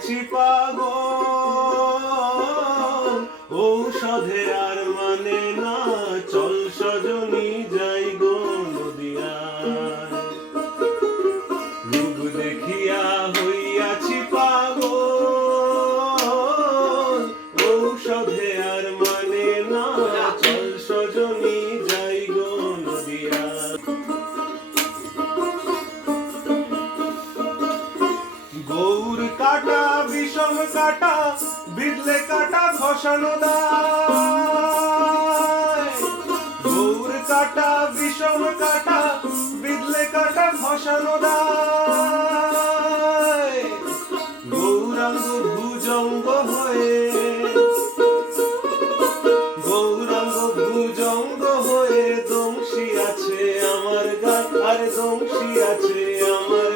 হইয়াছি পাগল ঔষধে আর কাটা বিষম কাটা বিদলে কাটা ঘষানো দায়। কাটা বিষম কাটা বিদলে কাটা ঘষানো গৌরাঙ্গ ভুজঙ্গ হয়ে, গৌরাঙ্গ ভুজঙ্গ হয়ে দংশি আছে আমার গায়, আর দংশি আছে আমার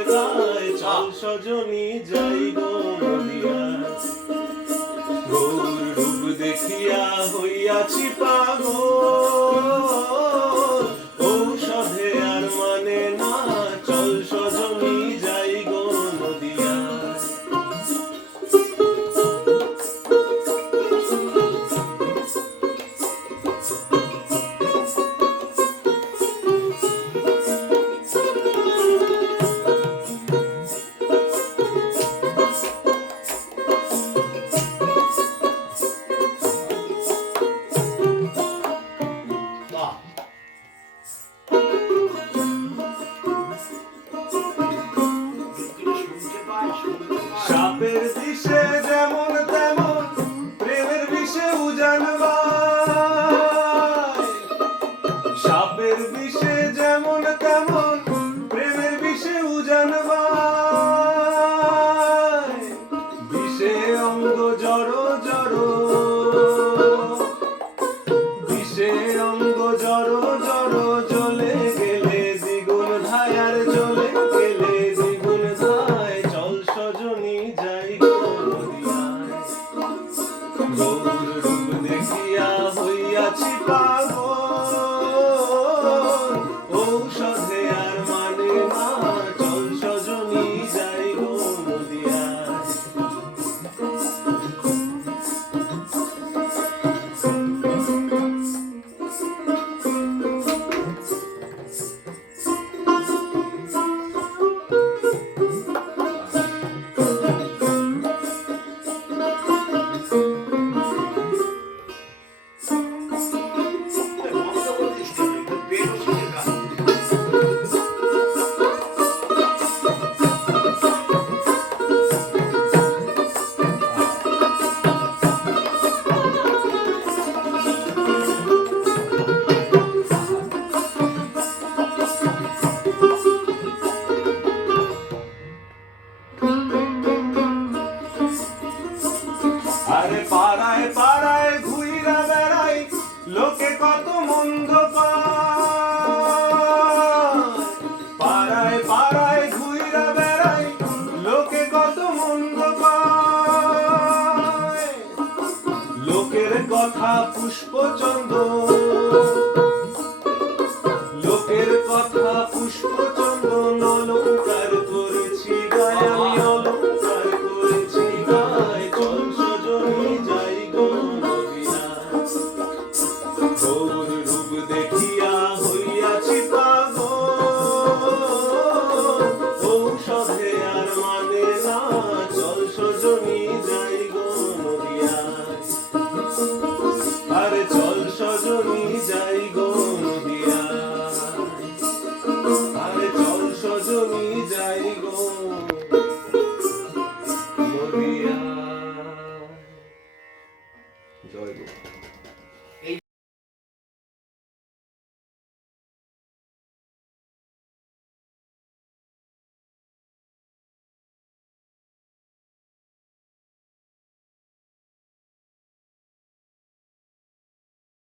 সজনী যাই গো নদিয়ায়। গৌর রূপ দেখিয়া হইয়াছি পাগল বিষে উজান সাপের বিষে যেমন তেমন, প্রেমের বিষে উজান বিষে অঙ্গ জড় জড়। বিষে অঙ্গ জড় জড় চলে গেলে দ্বিগুণ ধায়ার চলে গেলে দ্বিগুণ ধায় চল সজনী যাই Bye. আরে পাড়ায় পাড়ায় ঘুইরা বেড়াই, লোকে কত মন্দ পাড়ায় পাড়ায় ঘুইরা বেড়াই, লোকে কত মন্দ লোকের কথা পুষ্পচন্দ্র তুমি যাই গো। জয় গো।